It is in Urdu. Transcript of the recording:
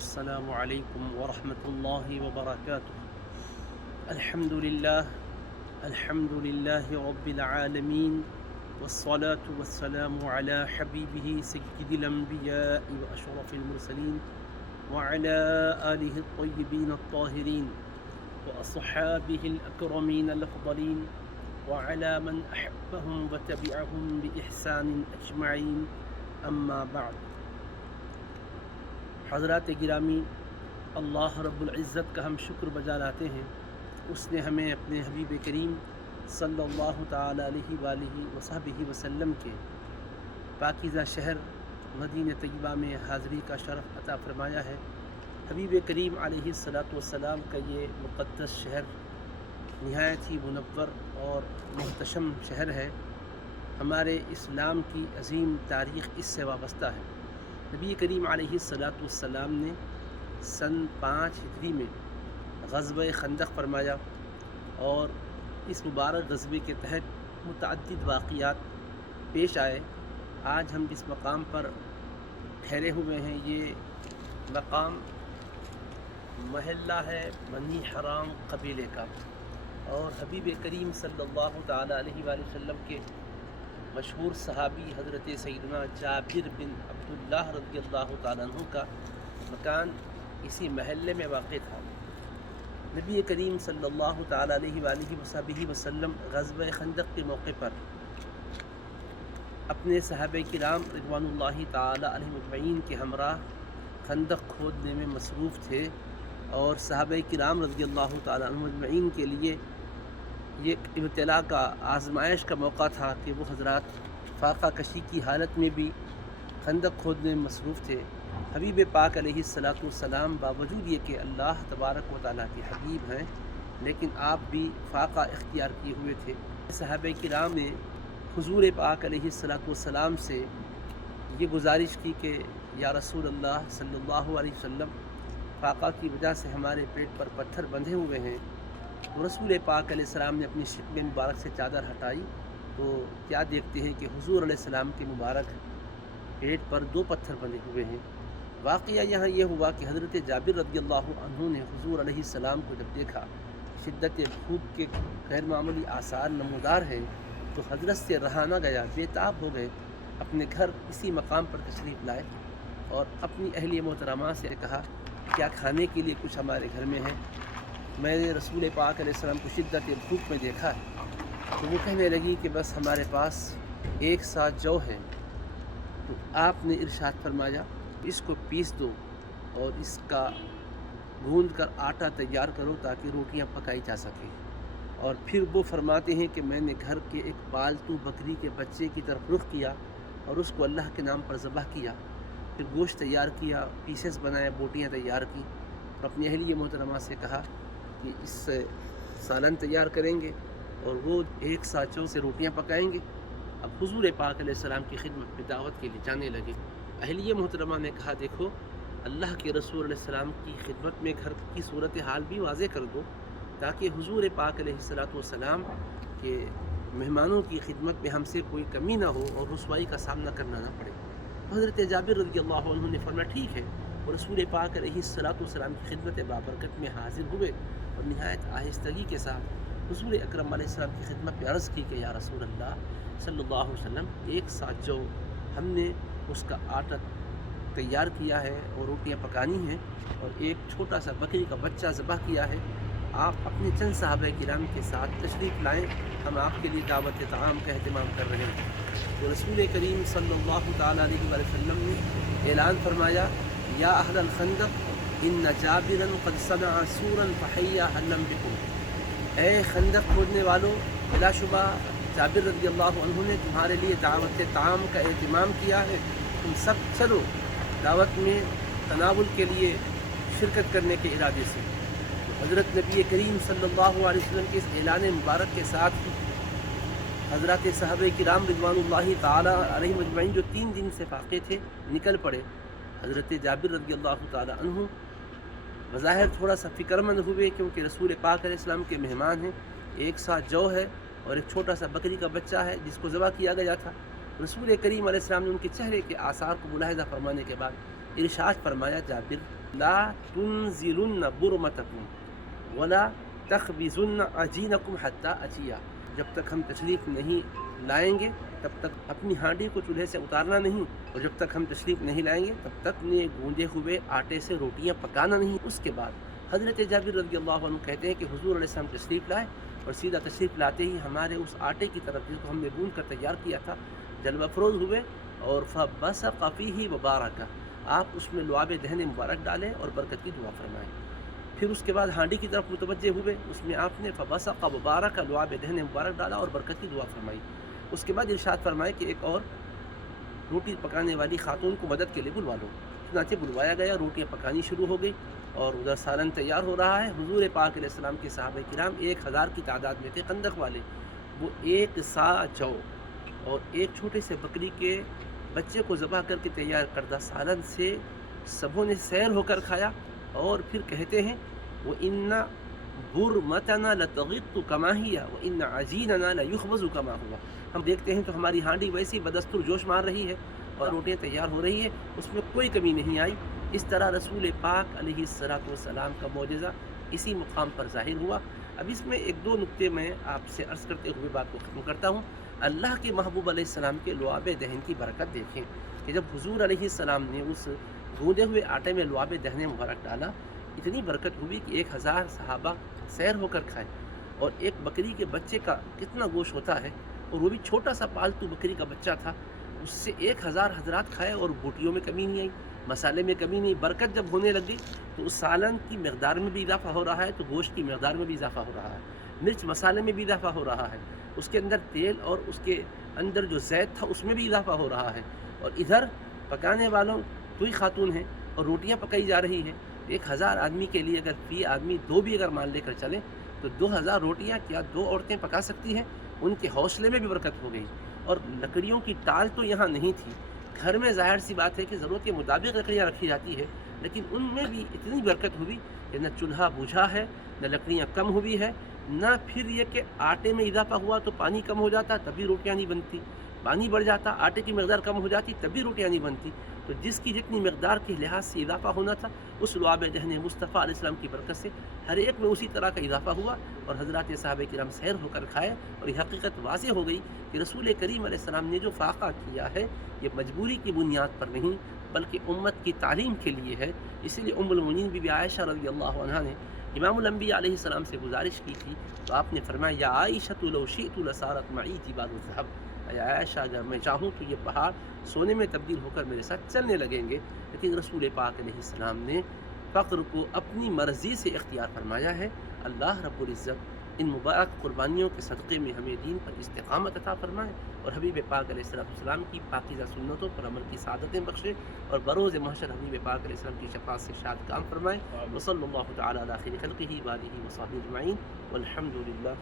السلام علیکم ورحمۃ اللہ وبرکاتہ۔ الحمد للہ رب العالمین، والصلاة والسلام علی حبیبہ سید الانبیاء واشرف المرسلین، وعلی آلہ الطیبین الطاہرین، واصحابہ الاکرمین الافضلین، وعلی من احبہم وتبعہم بإحسان اجمعین، اما بعد۔ حضرات گرامی، اللہ رب العزت کا ہم شکر بجا لاتے ہیں، اس نے ہمیں اپنے حبیب کریم صلی اللہ تعالی علیہ وآلہ وصحبہ وسلم کے پاکیزہ شہر مدینہ طیبہ میں حاضری کا شرف عطا فرمایا ہے۔ حبیب کریم علیہ الصلاۃ والسلام کا یہ مقدس شہر نہایت ہی منور اور محتشم شہر ہے۔ ہمارے اسلام کی عظیم تاریخ اس سے وابستہ ہے۔ نبی کریم علیہ الصلاۃ والسلام نے سن 5 ہجری میں غزوہ خندق فرمایا، اور اس مبارک غزوے کے تحت متعدد واقعات پیش آئے۔ آج ہم جس مقام پر ٹھہرے ہوئے ہیں، یہ مقام محلہ ہے بنی حرام قبیلے کا، اور حبیب کریم صلی اللہ تعالی علیہ وآلہ وسلم کے مشہور صحابی حضرت سیدنا جابر بن عبداللہ رضی اللہ تعالیٰ عنہ کا مکان اسی محلے میں واقع تھا۔ نبی کریم صلی اللہ تعالیٰ علیہ وآلہ وسلم غزوہ خندق کے موقع پر اپنے صحابہ کرام رضوان اللہ تعالیٰ علیہ مجمعین کے ہمراہ خندق کھودنے میں مصروف تھے، اور صحابہ کرام رضی اللہ تعالیٰ عنہ مجمعین کے لیے یہ ابتلا کا آزمائش کا موقع تھا کہ وہ حضرات فاقہ کشی کی حالت میں بھی خندق کھودنے میں مصروف تھے۔ حبیب پاک علیہ الصلاۃ والسلام باوجود یہ کہ اللہ تبارک و تعالیٰ کے حبیب ہیں، لیکن آپ بھی فاقہ اختیار کیے ہوئے تھے۔ صحابہ کرام نے حضور پاک علیہ الصلاۃ والسلام سے یہ گزارش کی کہ یا رسول اللہ صلی اللہ علیہ وسلم، فاقہ کی وجہ سے ہمارے پیٹ پر پتھر بندھے ہوئے ہیں۔ تو رسول پاک علیہ السلام نے اپنی شکم مبارک سے چادر ہٹائی، تو کیا دیکھتے ہیں کہ حضور علیہ السلام کے مبارک پیٹ پر 2 پتھر بندھے ہوئے ہیں۔ واقعہ یہاں یہ ہوا کہ حضرت جابر رضی اللہ عنہ نے حضور علیہ السلام کو جب دیکھا شدت بھوک کے غیر معمولی آثار نمودار ہیں، تو حضرت سے رہا نہ گیا، بے تاب ہو گئے، اپنے گھر اسی مقام پر تشریف لائے اور اپنی اہلیہ محترمہ سے کہا کیا کھانے کے لیے کچھ ہمارے گھر میں ہے؟ میں نے رسول پاک علیہ السلام کو شدت بھوک میں دیکھا ہے۔ تو وہ کہنے لگی کہ بس ہمارے پاس 1 سا جو ہے۔ تو آپ نے ارشاد فرمایا اس کو پیس دو اور اس کا گوندھ کر آٹا تیار کرو تاکہ روٹیاں پکائی جا سکیں۔ اور پھر وہ فرماتے ہیں کہ میں نے گھر کے ایک پالتو بکری کے بچے کی طرف رخ کیا اور اس کو اللہ کے نام پر ذبح کیا، پھر گوشت تیار کیا، پیسز بنایا، بوٹیاں تیار کی، اور اپنی اہلیہ محترمہ سے کہا کہ اس سے سالن تیار کریں گے اور وہ 1 سا سے روٹیاں پکائیں گے۔ اب حضور پاک علیہ السلام کی خدمت میں دعوت کے لیے جانے لگے۔ اہلیہ محترمہ نے کہا دیکھو، اللہ کے رسول علیہ السلام کی خدمت میں گھر کی صورتحال بھی واضح کر دو تاکہ حضور پاک علیہ الصلاۃ والسلام کے مہمانوں کی خدمت میں ہم سے کوئی کمی نہ ہو اور رسوائی کا سامنا کرنا نہ پڑے۔ حضرت جابر رضی اللہ عنہ نے فرمایا ٹھیک ہے، اور رسول پاک علیہ الصلاۃ والسلام کی خدمت بابرکت میں حاضر ہوئے اور نہایت آہستگی کے ساتھ حضور اکرم علیہ السلام کی خدمت میں عرض کی کہ یا رسول اللہ صلی اللہ علیہ وسلم، 1 سا جو ہم نے اس کا آٹا تیار کیا ہے اور روٹیاں پکانی ہیں، اور ایک چھوٹا سا بکری کا بچہ ذبح کیا ہے، آپ اپنے چند صحابہ کرام کے ساتھ تشریف لائیں، ہم آپ کے لیے دعوت طعام کا اہتمام کر رہے ہیں۔ تو رسول کریم صلی اللہ تعالیٰ علیہ وسلم نے اعلان فرمایا یا اہل الخندق ان جابرا قد صنع سورا فحیا حلم بکم، اے خندق کھودنے والوں، بلا شبہ جابر رضی اللہ عنہ نے تمہارے لیے دعوت طعام کا اہتمام کیا ہے، تم سب چلو دعوت میں تناول کے لیے شرکت کرنے کے ارادے سے۔ حضرت نبی کریم صلی اللہ علیہ وسلم کے اس اعلان مبارک کے ساتھ حضرات صحابہ کرام رضوان اللہ تعالیٰ علیہ مجمعین جو 3 دن سے فاقے تھے نکل پڑے۔ حضرت جابر رضی اللہ تعالیٰ عنہ بظاہر تھوڑا سا فکر مند ہوئے کیونکہ رسول پاک علیہ السلام کے مہمان ہیں، 1 سا جو ہے اور ایک چھوٹا سا بکری کا بچہ ہے جس کو ذبح کیا گیا تھا۔ رسول کریم علیہ السلام نے ان کے چہرے کے آثار کو ملاحظہ فرمانے کے بعد ارشاد فرمایا جابر لا تنزلن برمتکم ولا تخبزن عجینکم حتی اتیا، جب تک ہم تشریف نہیں لائیں گے تب تک اپنی ہانڈی کو چولہے سے اتارنا نہیں، اور جب تک ہم تشریف نہیں لائیں گے تب تک نے گوندے ہوئے آٹے سے روٹیاں پکانا نہیں۔ اس کے بعد حضرت جابر رضی اللہ عنہ کہتے ہیں کہ حضور علیہ السلام تشریف لائے اور سیدھا تشریف لاتے ہی ہمارے اس آٹے کی طرف جس کو ہم نے گوند کر تیار کیا تھا جلوہ افروز ہوئے، اور فبصق فیہ وبارک، آپ اس میں لعاب دہن مبارک ڈالیں اور برکت کی دعا فرمائیں۔ پھر اس کے بعد ہانڈی کی طرف متوجہ ہوئے، اس میں آپ نے فبصق وبارک لعاب دہن مبارک ڈالا اور برکت کی دعا فرمائی۔ اس کے بعد ارشاد فرمائے کہ ایک اور روٹی پکانے والی خاتون کو مدد کے لیے بلوا لو۔ چنانچہ بلوایا گیا، روٹیاں پکانی شروع ہو گئی اور ادھر سالن تیار ہو رہا ہے۔ حضور پاک علیہ السلام کے صحابہ کرام 1000 کی تعداد میں تھے، خندق والے، وہ 1 سا جو اور ایک چھوٹے سے بکری کے بچے کو ذبح کر کے تیار کردہ سالن سے سبوں نے سیر ہو کر کھایا، اور پھر کہتے ہیں وَإِنَّ بُرْمَتَنَا لَتَغِطُّ كَمَا هِيَ وَإِنَّ عَجِينَنَا لَيُخْبَزُ كَمَا هُوَ۔ ہم دیکھتے ہیں تو ہماری ہانڈی ویسی بدستور جوش مار رہی ہے اور روٹیاں تیار ہو رہی ہے، اس میں کوئی کمی نہیں آئی۔ اس طرح رسول پاک علیہ السلام کا معجزہ اسی مقام پر ظاہر ہوا۔ اب اس میں ایک دو نقطے میں آپ سے عرض کرتے ہوئے بات کو ختم کرتا ہوں۔ اللہ کے محبوب علیہ السلام کے لعاب دہن کی برکت دیکھیں کہ جب حضور علیہ السلام نے اس گوندے ہوئے آٹے میں لعاب دہن مبارک ڈالا، اتنی برکت ہوئی کہ 1000 صحابہ سیر ہو کر کھائے، اور ایک بکری کے بچے کا کتنا گوشت ہوتا ہے، اور وہ بھی چھوٹا سا پالتو بکری کا بچہ تھا، اس سے 1000 حضرات کھائے، اور بوٹیوں میں کمی نہیں آئی، مسالے میں کمی نہیں۔ برکت جب ہونے لگی تو اس سالن کی مقدار میں بھی اضافہ ہو رہا ہے، تو گوشت کی مقدار میں بھی اضافہ ہو رہا ہے، مرچ مسالے میں بھی اضافہ ہو رہا ہے، اس کے اندر تیل اور اس کے اندر جو زیت تھا اس میں بھی اضافہ ہو رہا ہے، اور ادھر پکانے والوں کوئی خاتون ہیں اور روٹیاں پکائی جا رہی ہیں۔ 1000 آدمی کے لیے اگر فی آدمی 2 بھی اگر مان لے کر چلیں تو 2000 روٹیاں کیا 2 عورتیں پکا سکتی ہیں؟ ان کے حوصلے میں بھی برکت ہو گئی۔ اور لکڑیوں کی ٹال تو یہاں نہیں تھی، گھر میں ظاہر سی بات ہے کہ ضرورت کے مطابق لکڑیاں رکھی جاتی ہے، لیکن ان میں بھی اتنی برکت ہوئی کہ نہ چولہا بجھا ہے، نہ لکڑیاں کم ہوئی ہے، نہ پھر یہ کہ آٹے میں اضافہ ہوا تو پانی کم ہو جاتا تبھی روٹیاں نہیں بنتی، پانی بڑھ جاتا آٹے کی مقدار کم ہو جاتی تبھی روٹیاں نہیں بنتی۔ تو جس کی جتنی مقدار کے لحاظ سے اضافہ ہونا تھا، اس لعاب دہن مصطفیٰ علیہ السلام کی برکت سے ہر ایک میں اسی طرح کا اضافہ ہوا، اور حضرات صحابہ کرام سیر ہو کر کھائے، اور یہ حقیقت واضح ہو گئی کہ رسول کریم علیہ السلام نے جو فاقہ کیا ہے یہ مجبوری کی بنیاد پر نہیں بلکہ امت کی تعلیم کے لیے ہے۔ اسی لیے ام المؤمنین بی بی عائشہ رضی اللہ عنہا نے امام الانبیاء علیہ السلام سے گزارش کی تھی، تو آپ نے فرمایا یا عائشہ لو شئت لصارت معی جبال الذهب، اے عائشہ اگر میں چاہوں تو یہ پہاڑ سونے میں تبدیل ہو کر میرے ساتھ چلنے لگیں گے۔ لیکن رسول پاک علیہ السلام نے فقر کو اپنی مرضی سے اختیار فرمایا ہے۔ اللہ رب العزت ان مبارک قربانیوں کے صدقے میں ہمیں دین پر استقامت عطا فرمائے، اور حبیب پاک علیہ السلام کی پاکیزہ سنتوں پر عمل کی سعادتیں بخشے، اور بروز محشر حبیب پاک علیہ السلام کی شفاعت سے شاد کام فرمائے۔ وصلی اللہ تعالی علی خیر خلقہ وآلہ وصحبہ اجمعین، والحمد للہ۔